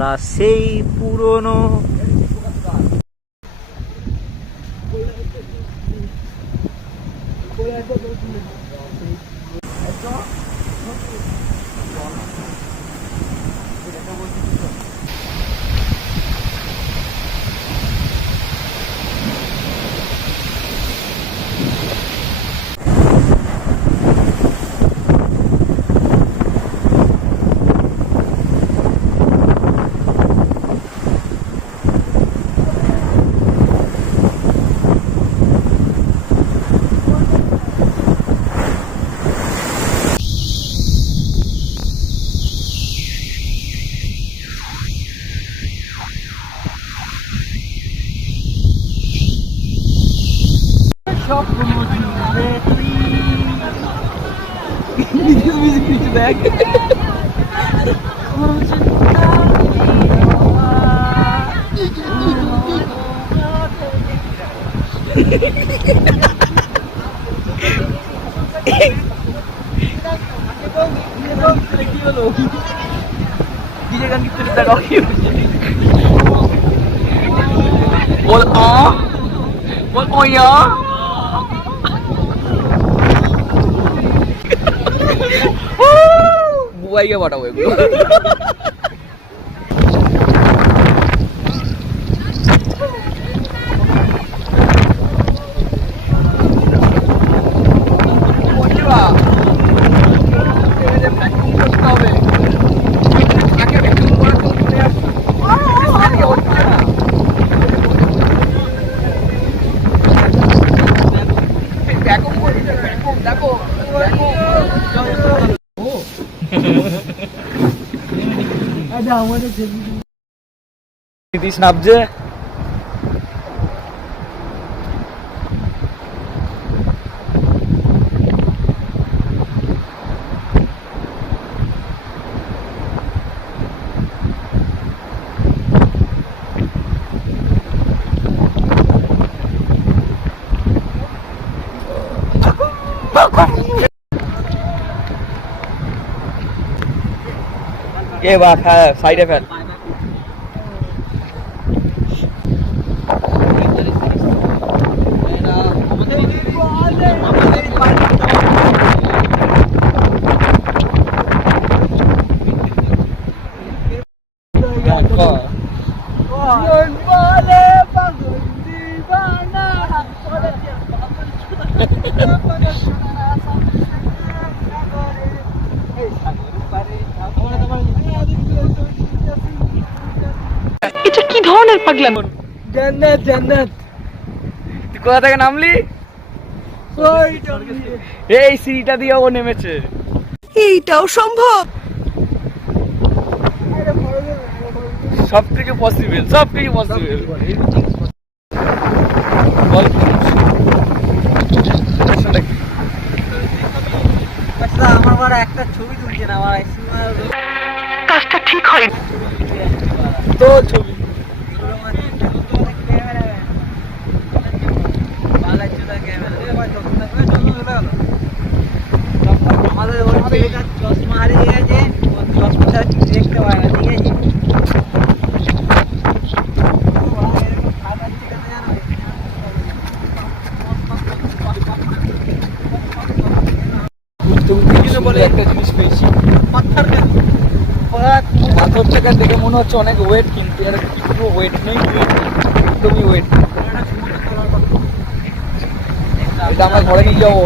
আমরা সেই পুরনো দেখ কি হলো ডিজে গান কি তুই দেখা কি বল ও ইয়া বুবাইকে পাঠাবো এগুলো নীতিশ নামছে এ বা সাইডে ফেল এটা কি ধরনের পাগলামি? জান্নাত জান্নাত তুই কোথা থেকে নামলি? এই সিঁড়িটা দিয়ে ও নেমেছে। এইটাও সম্ভব? সব থেকে পসিবল, সব থেকে পসিবল। বল আমার বড় একটা ছবি তুলছে না আমার কাজটা ঠিক হয় তো ছবি আমাদের ওই ছেলেটা চশমা হারিয়ে গেছে, চশমাটা দেখতে পায় না, ঠিক আছে? বলে একটা জিনিস পেয়েছি, পাথর থেকে দেখে মনে হচ্ছে অনেক ওয়েট, কিন্তু এর কোনো ওয়েট নেই, একদমই ওয়েট। এটা আমরা ঘরে নিয়ে যাবো।